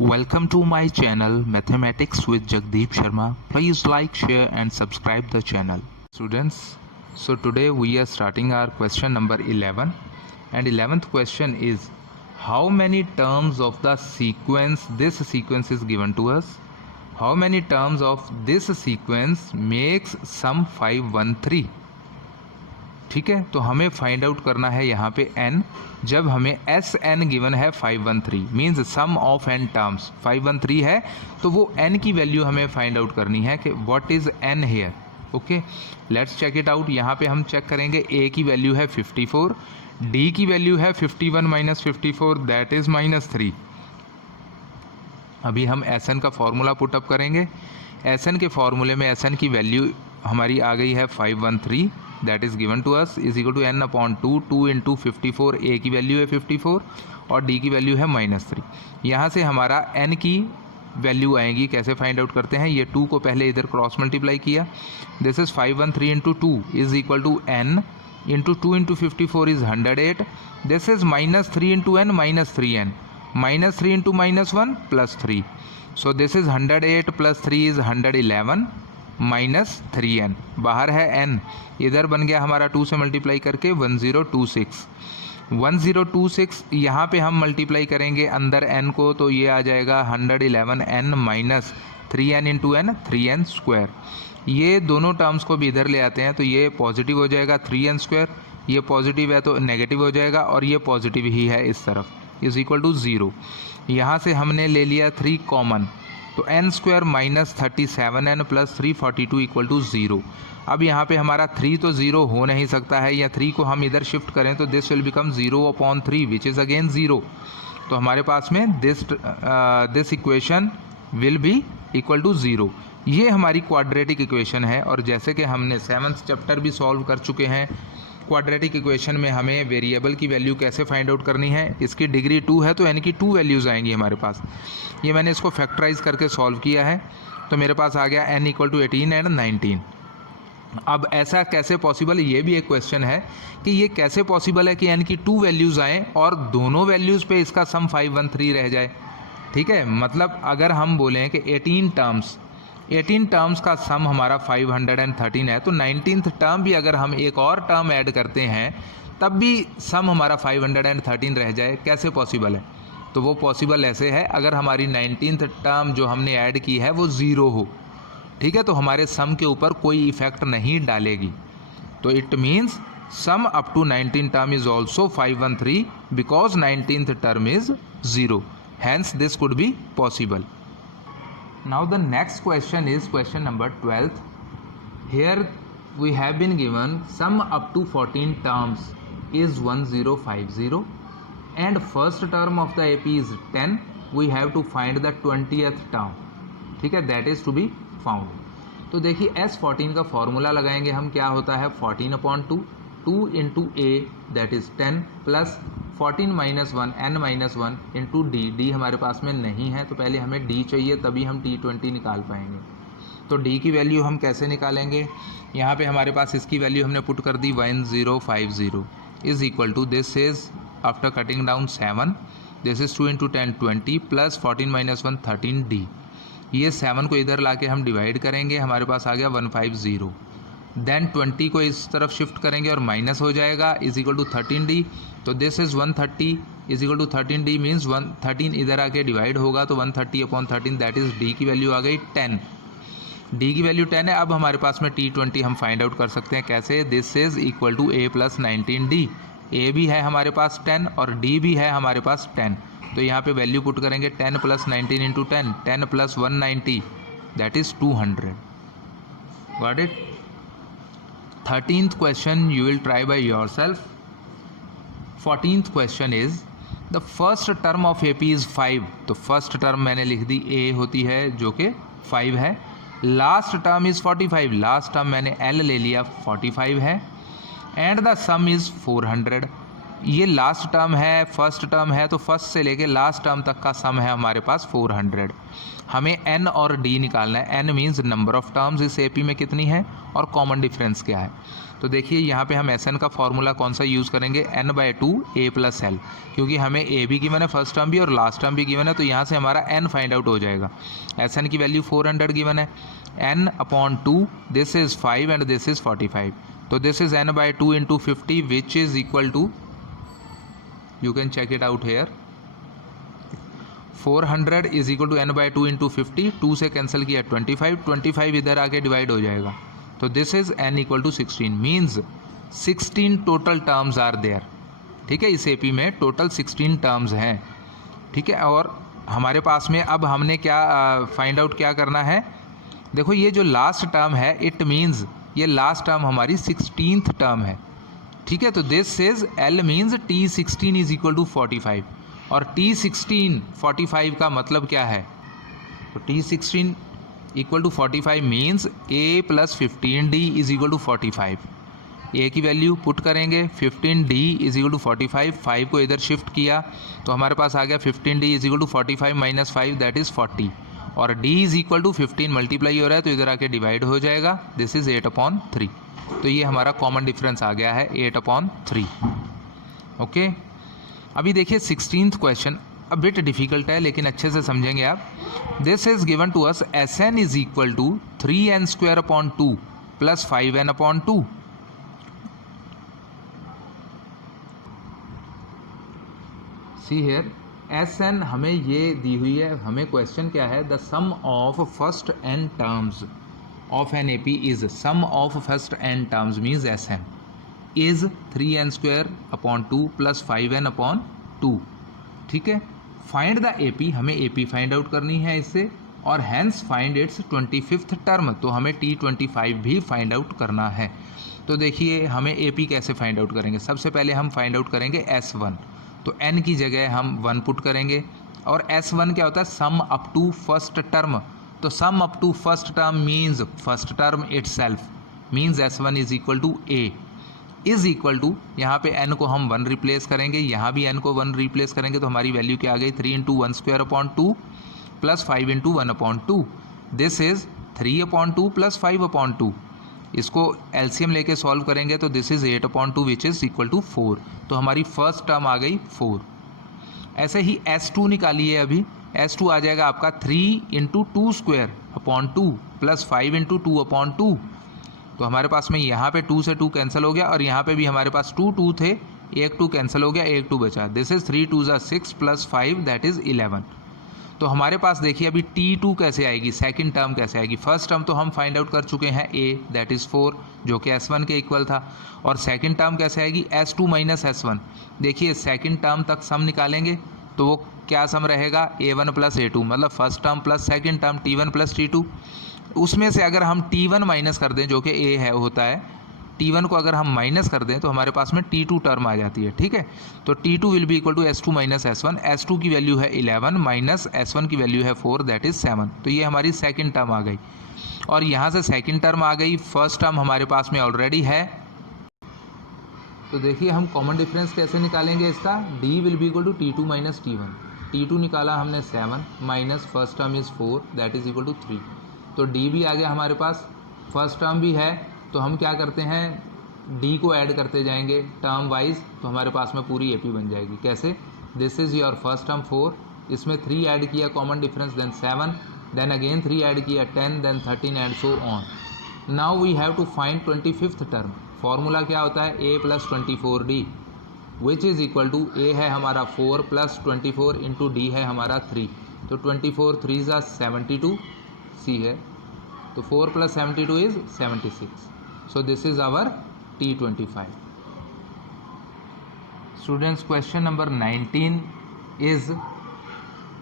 Welcome to my channel Mathematics with Jagdeep Sharma. Please like, share and subscribe the channel. Students, so today we are starting our question number 11 and 11th question is how many terms of the sequence, this sequence is given to us. How many terms of this sequence makes sum 513? ठीक है, तो हमें find out करना है यहाँ पे n. जब हमें एस एन गिवन है 513 means sum of n terms 513 है, तो वो n की वैल्यू हमें फाइंड आउट करनी है कि what is n here. Okay, let's check it out. यहाँ पे हम चेक करेंगे a की वैल्यू है 54, d की वैल्यू है 51 माइनस 54 दैट इज -3. अभी हम एस एन का फॉर्मूला पुटअप करेंगे. एस एन के फॉर्मूले में एस एन की वैल्यू हमारी आ गई है 513 that is given to us is equal to n upon 2 into 54. A की वैल्यू है 54 और डी की वैल्यू है -3. यहाँ से हमारा n की वैल्यू आएगी. कैसे फाइंड आउट करते हैं, ये 2 को पहले इधर क्रॉस मल्टीप्लाई किया. This is 513 into 2 is equal to n into 2 into 54 is 108. This is -3 into n -3n -3 into -1 +3. So this is 108 + 3 is 111 -3n. बाहर है n, इधर बन गया हमारा 2 से मल्टीप्लाई करके 1026. यहाँ पे हम मल्टीप्लाई करेंगे अंदर n को, तो ये आ जाएगा 111n minus 3n into n 3n square. ये दोनों टर्म्स को भी इधर ले आते हैं तो ये पॉजिटिव हो जाएगा 3n स्क्वायर. ये पॉजिटिव है तो नेगेटिव हो जाएगा और ये पॉजिटिव ही है इस तरफ इज इक्वल टू 0. यहाँ से हमने ले लिया 3 कॉमन, तो n square minus 37n plus 342 equal to 0. अब यहाँ पे हमारा 3 तो 0 हो नहीं सकता है, या 3 को हम इधर शिफ्ट करें तो this will become 0/3 which is again 0. तो हमारे पास में this equation will be equal to 0. ये हमारी क्वाड्रेटिक इक्वेशन है. और जैसे कि हमने 7th चैप्टर भी सॉल्व कर चुके हैं, क्वाड्रेटिक इक्वेशन में हमें वेरिएबल की वैल्यू कैसे फाइंड आउट करनी है. इसकी डिग्री 2 है तो n की 2 वैल्यूज़ आएंगी हमारे पास. ये मैंने इसको फैक्टराइज करके सॉल्व किया है, तो मेरे पास आ गया n इक्वल टू 18 एंड 19. अब ऐसा कैसे पॉसिबल है, ये भी एक क्वेश्चन है कि ये कैसे पॉसिबल है कि n की 2 वैल्यूज़ आएँ और दोनों वैल्यूज़ पे इसका सम 513 रह जाए. ठीक है, मतलब अगर हम बोलें कि 18 टर्म्स का सम हमारा 513 है, तो 19th टर्म भी अगर हम एक और टर्म ऐड करते हैं तब भी सम हमारा 513 रह जाए. कैसे पॉसिबल है, तो वो पॉसिबल ऐसे है अगर हमारी 19th टर्म जो हमने ऐड की है वो 0 हो. ठीक है, तो हमारे सम के ऊपर कोई इफेक्ट नहीं डालेगी. तो it means sum up to 19 term is also 513 because 19th term is 0. Hence this could be possible. Now the next question is question number 12th. Here we have been given sum up to 14 terms is 1050 and first term of the AP is 10. We have to find the 20th term. ठीक है, that is to be found. तो देखिए S14 का formula लगाएंगे हम. क्या होता है 14/2 2 into a that is 10 plus 14 minus 1 n minus 1 into D. D हमारे पास में नहीं है तो पहले हमें d चाहिए तभी हम T20 निकाल पाएंगे. तो d की वैल्यू हम कैसे निकालेंगे, यहाँ पे हमारे पास इसकी वैल्यू हमने पुट कर दी 1050 is equal to this is after cutting down 7 this is 2 into 10 20 plus 14 minus 1 13d. ये 7 को इधर ला के हम डिवाइड करेंगे, हमारे पास आ गया 150. देन 20 को इस तरफ शिफ्ट करेंगे और माइनस हो जाएगा इज इक्वल टू 13d. तो this is 130 is equal to 13d means 13 इधर आके डिवाइड होगा तो 130/13 दैट इज़ d की वैल्यू आ गई 10. d की वैल्यू 10 है. अब हमारे पास में T20 हम फाइंड आउट कर सकते हैं. कैसे, this is equal to a plus 19d. a भी है हमारे पास 10 और d भी है हमारे पास 10. तो यहाँ पे वैल्यू पुट करेंगे 10 plus 19 into 10 10 plus 190 that is 200. Got it. 13th question you will try by yourself. 14th question is the first term of AP is 5. तो फर्स्ट टर्म मैंने लिख दी a होती है जो कि 5 है. Last term is 45. Last term मैंने L ले लिया 45 है. And the some is 400. ये लास्ट टर्म है, फर्स्ट टर्म है, तो फर्स्ट से लेके लास्ट टर्म तक का सम है हमारे पास 400। हमें n और d निकालना है। n means number of terms इस AP में कितनी है और कॉमन डिफरेंस क्या है। तो देखिए यहाँ पे हम Sn का फॉर्मूला कौन सा यूज़ करेंगे, n/2 a + l, क्योंकि हमें a भी गिवन है, फर्स्ट टर्म भी और लास्ट टर्म भी गिवन है, तो यहाँ से हमारा n फाइंड आउट हो जाएगा। Sn की वैल्यू 400 गिवन है, n/2 this is 5 and this is 45, तो this is n/2 into 50 which is equal to, you can check it out here, 400 is equal to n/2 into 50, 2 से cancel किया 25, 25 इधर आके divide हो जाएगा, तो this is n equal to 16, means 16 total terms are there. ठीक है, इस AP में टोटल 16 टर्म्स हैं। ठीक है, और हमारे पास में अब हमने क्या फाइंड आउट क्या करना है, देखो ये जो लास्ट टर्म है इट मीन्स ये लास्ट टर्म हमारी 16th टर्म है। ठीक है, तो this is L means T16 is equal to 45, और T16 45 का मतलब क्या है, तो T16 equal to 45 means A + 15D is equal to 45। A की वैल्यू पुट करेंगे, 15D इज इक्वल टू 45, 5 को इधर शिफ्ट किया तो हमारे पास आ गया 15D is equal to 45 minus 5 that is 40, और D is equal to 15 multiply हो रहा है तो इधर आके डिवाइड हो जाएगा, दिस इज़ 8/3। तो ये हमारा कॉमन डिफरेंस आ गया है 8/3। ओके, अभी देखिए 16th question a bit difficult है लेकिन अच्छे से समझेंगे आप। This is given to us Sn is equal to 3n² plus 5n/2। See here Sn हमें ये दी हुई है, हमें क्वेश्चन क्या है, the sum of first n terms of an AP is sum of first n terms means Sn is 3n² plus 5n/2। ठीक है, find the AP, हमें AP फाइंड आउट करनी है इससे, और hence find its 25th term, तो हमें T25 भी फाइंड आउट करना है। तो देखिए हमें AP कैसे फाइंड आउट करेंगे, सबसे पहले हम फाइंड आउट करेंगे S1, तो n की जगह हम 1 पुट करेंगे, और S1 क्या होता है, sum up to first term, तो sum up to first term means first term itself, means S1 is equal to A is equal to, यहाँ पे n को हम 1 रिप्लेस करेंगे, यहाँ भी n को 1 रिप्लेस करेंगे, तो हमारी वैल्यू क्या आ गई, 3 into 1² plus 5 into 1/2, this is 3/2 plus 5/2। इसको LCM लेके सॉल्व करेंगे तो this is 8/2 which is equal to 4, तो हमारी फर्स्ट टर्म आ गई 4। ऐसे ही S2 निकालिए, अभी S2 आ जाएगा आपका 3 इंटू 2² प्लस 5 इंटू 2/2, तो हमारे पास में यहाँ पे 2 से 2 कैंसिल हो गया, और यहाँ पे भी हमारे पास 2 थे, एक 2 कैंसिल हो गया, एक 2 बचा, this is 3 2 6 plus 5 that is 11। तो हमारे पास देखिए अभी T2 कैसे आएगी, सेकंड टर्म कैसे आएगी, फर्स्ट टर्म तो हम फाइंड आउट कर चुके हैं A दैट इज़ 4 जो कि S1 के इक्वल था, और सेकंड टर्म कैसे आएगी, S2 माइनस S1। देखिए सेकंड टर्म तक सम निकालेंगे तो वो क्या सम रहेगा, A1 प्लस A2, मतलब first term plus second term T1 plus T2। उसमें से अगर हम T1 माइनस कर दें जो कि A है होता है, T1 को अगर हम माइनस कर दें तो हमारे पास में T2 टर्म आ जाती है। ठीक है, तो T2 will be equal to S2 minus S1, S2 की वैल्यू है 11 माइनस S1 की वैल्यू है 4 दैट इज़ 7, तो ये हमारी सेकंड टर्म आ गई, और यहाँ से सेकंड टर्म आ गई, फर्स्ट टर्म हमारे पास में ऑलरेडी है। तो देखिए हम कॉमन डिफरेंस कैसे निकालेंगे इसका, D will be equal to T2 minus T1, T2 निकाला हमने 7 minus first term is 4 that is equal to 3, तो D भी आ गया हमारे पास, फर्स्ट टर्म भी है, तो हम क्या करते हैं D को ऐड करते जाएंगे टर्म वाइज, तो हमारे पास में पूरी AP बन जाएगी। कैसे, this is your first term 4, इसमें 3 ऐड किया common difference, then 7, then again 3 add किया 10, then 13 and so on. Now we have to find 25th term, formula क्या होता है, A plus 24D which is equal to, A है हमारा 4 plus 24 into D है हमारा 3, तो 24 3 ज़ा 72, C है, तो 4 plus 72 is 76, so this is our T25। Students question number 19 is,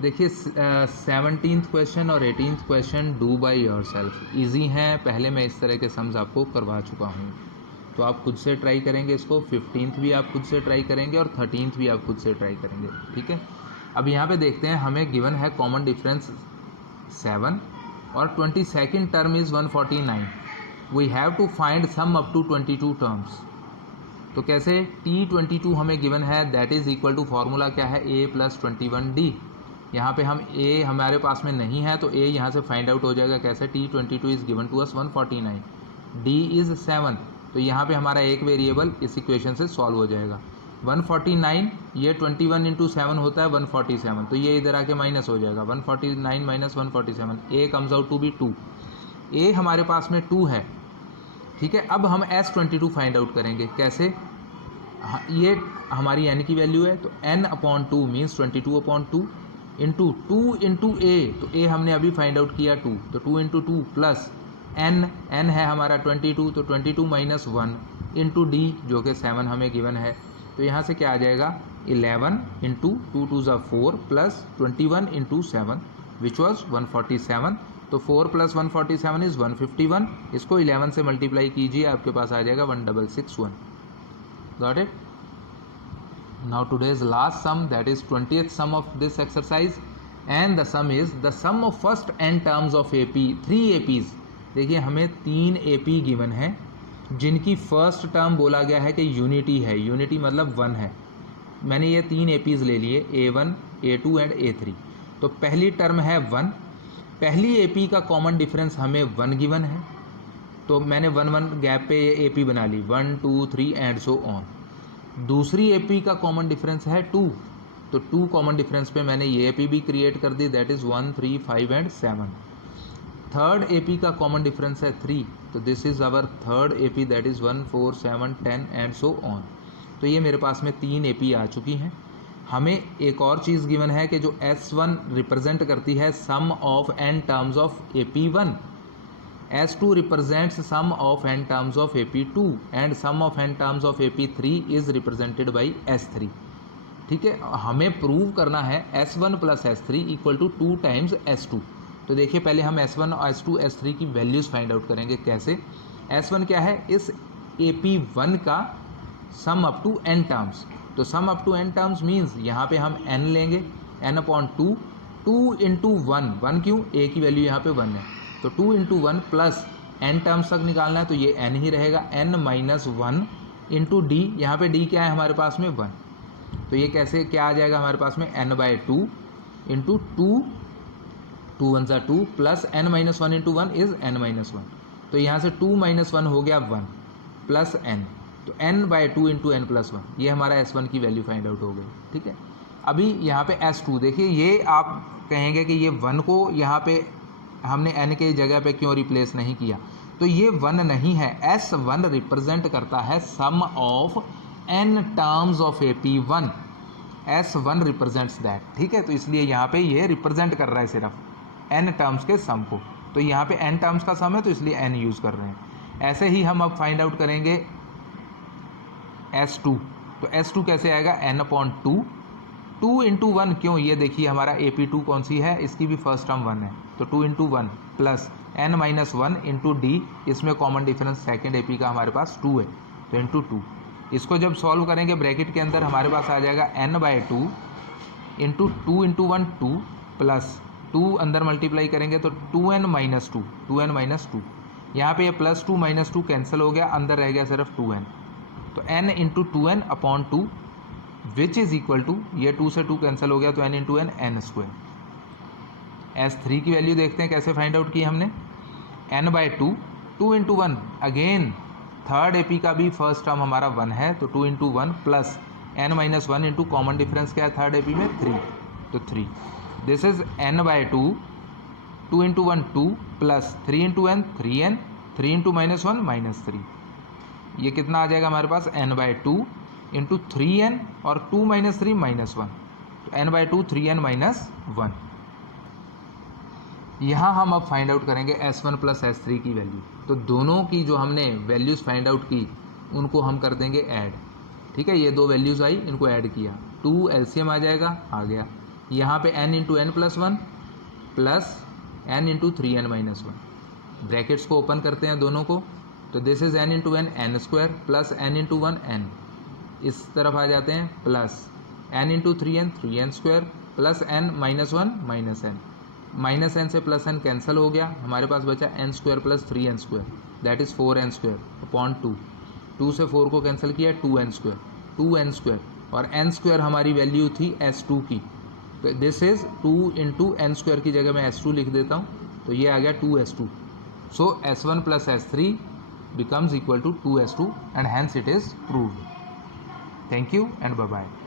देखिए 17th क्वेश्चन और 18th question do by yourself, easy हैं, पहले मैं इस तरह के सम्स आपको करवा चुका हूँ, तो आप खुद से ट्राई करेंगे इसको, 15th भी आप खुद से ट्राई करेंगे और 13th भी आप खुद से ट्राई करेंगे। ठीक है, अब यहाँ पे देखते हैं, हमें गिवन है कॉमन डिफरेंस 7 और 22nd term is 149, we have to find sum up to 22 terms. तो कैसे, T22 हमें गिवन है, that is equal to formula क्या है, A + 21D। यहाँ पे हम A हमारे पास में नहीं है, तो A यहाँ से फाइंड आउट हो जाएगा कैसे, T22 is given to us 149, D is 7, तो यहाँ पे हमारा एक वेरिएबल इस इक्वेशन से सॉल्व हो जाएगा। 149, ये 21 इंटू 7 होता है 147, तो ये इधर आके माइनस हो जाएगा, 149 minus 147, A comes out to be 2, A हमारे पास में 2 है, ठीक है। अब हम S22 फाइंड आउट करेंगे कैसे, ये हमारी n की वैल्यू है, तो n/2 means 22/2 into 2 into A, तो A हमने अभी फाइंड आउट किया 2, तो 2 इंटू 2 प्लस n है हमारा 22, तो 22 माइनस 1 इंटू D जो कि 7 हमें गिवन है, तो यहाँ से क्या आ जाएगा 11 इंटू 2 2 ज़ा 4 प्लस 21 इंटू 7 विच वॉज 147, तो 4 प्लस 147 इज़ 151, इसको 11 से मल्टीप्लाई कीजिए, आपके पास आ जाएगा 1661। Got it. Now today's last sum, that is 20th sum of this exercise, and the sum is the sum of first n terms of AP, 3 APs। देखिए हमें 3 AP given है जिनकी फर्स्ट टर्म बोला गया है कि यूनिटी है, unity मतलब 1 है। मैंने ये 3 APs ले लिए, A1 A2 एंड A3। तो पहली टर्म है 1, पहली AP का कॉमन डिफरेंस हमें 1 गिवन है, तो मैंने 1 1 गैप पे ये AP बना ली, 1 2 3 एंड सो ऑन। दूसरी AP का कॉमन डिफरेंस है 2, तो 2 कॉमन डिफरेंस पे मैंने ये AP भी क्रिएट कर दी, that is 1 3 5 and 7। Third AP का कॉमन डिफरेंस है 3, तो this is our third AP, that is 1 4 7 10 and so on. तो ये मेरे पास में 3 AP आ चुकी हैं। हमें एक और चीज़ गिवन है कि जो S1 रिप्रेजेंट करती है sum of n terms of AP1, S2 represents sum of n terms of AP2 and sum of n terms of AP3 is represented by S3। ठीक है, हमें प्रूव करना है S1 plus S3 equal to 2 times S2। तो देखिए पहले हम S1 S2 S3 की वैल्यूज़ फाइंड आउट करेंगे कैसे। S1 क्या है, इस AP1 का sum up to n terms, तो sum up to n terms means यहाँ पे हम n लेंगे, n/2, 2 इंटू 1, 1 क्यों, a की वैल्यू यहाँ पे 1 है, तो 2 इंटू 1 प्लस n टर्म्स तक निकालना है, तो ये n ही रहेगा, n माइनस 1 इंटू d, यहाँ पे d क्या है हमारे पास में 1, तो ये कैसे क्या आ जाएगा हमारे पास में n/2 into 2 2 1 2 plus n minus 1 into 1 is n minus 1, तो यहाँ से 2 माइनस 1 हो गया 1 प्लस n, तो n/2 इंटू n प्लस 1, ये हमारा S1 की वैल्यू फाइंड आउट हो गई। ठीक है, अभी यहाँ पे S2 देखिए, ये आप कहेंगे कि ये 1 को यहाँ पे हमने n के जगह पे क्यों रिप्लेस नहीं किया, तो ये 1 नहीं है, S1 रिप्रेजेंट करता है sum of n terms of AP1, S1 represents that. ठीक है, तो इसलिए यहाँ पे ये रिप्रेजेंट कर रहा है सिर्फ n टर्म्स के सम को, तो यहाँ पे n टर्म्स का सम है तो इसलिए n यूज़ कर रहे हैं। ऐसे ही हम अब फाइंड आउट करेंगे S2, तो S2 कैसे आएगा, n/2, 2 इंटू 1 क्यों, ये देखिए हमारा AP2 कौन सी है, इसकी भी फर्स्ट टर्म 1 है, तो 2 into 1 plus n minus 1 into D, इसमें कॉमन डिफरेंस सेकेंड AP का हमारे पास 2 है, तो इंटू 2, इसको जब सॉल्व करेंगे ब्रैकेट के अंदर हमारे पास आ जाएगा n/2 इंटू 2 इंटू 1 2 प्लस 2 अंदर मल्टीप्लाई करेंगे तो 2n माइनस 2, 2n माइनस 2, यहाँ पे ये प्लस 2 माइनस 2 कैंसिल हो गया, अंदर रह गया सिर्फ 2n, तो n into 2n upon 2 which is equal to, ये 2 से 2 कैंसिल हो गया तो n into n n square. S3 की वैल्यू देखते हैं कैसे फाइंड आउट की हमने, n/2, 2 into 1, again third AP का भी फर्स्ट टर्म हमारा 1 है, तो 2 into 1 plus n minus 1 into common difference क्या है थर्ड AP में 3, तो 3, this is n/2, 2 into 1 2 plus 3 into n 3n, 3 into minus 1 minus 3, ये कितना आ जाएगा हमारे पास n/2 इंटू 3n और 2 माइनस 3 माइनस 1, तो n/2 3n माइनस 1। यहाँ हम अब फाइंड आउट करेंगे S1 प्लस S3 की वैल्यू, तो दोनों की जो हमने वैल्यूज़ फाइंड आउट की उनको हम कर देंगे ऐड। ठीक है, ये दो वैल्यूज़ आई, इनको ऐड किया, 2 LCM आ जाएगा, आ गया, यहाँ पे n into n plus 1 plus n into 3n minus 1, brackets को ओपन करते हैं दोनों को, तो this is n into n square plus n into 1 n, इस तरफ आ जाते हैं plus n into 3n square plus n minus 1 minus n, minus n से प्लस n कैंसिल हो गया, हमारे पास बचा n square plus 3n square, that is 4n square upon 2, 2 से 4 को कैंसिल किया 2n स्क्वायर और n स्क्वायर हमारी वैल्यू थी s2 की, तो this is 2 into n square की जगह मैं s2 लिख देता हूँ, तो ये आ गया 2s2. So s1 plus s3 becomes equal to 2s2 and hence it is proved. Thank you and bye bye.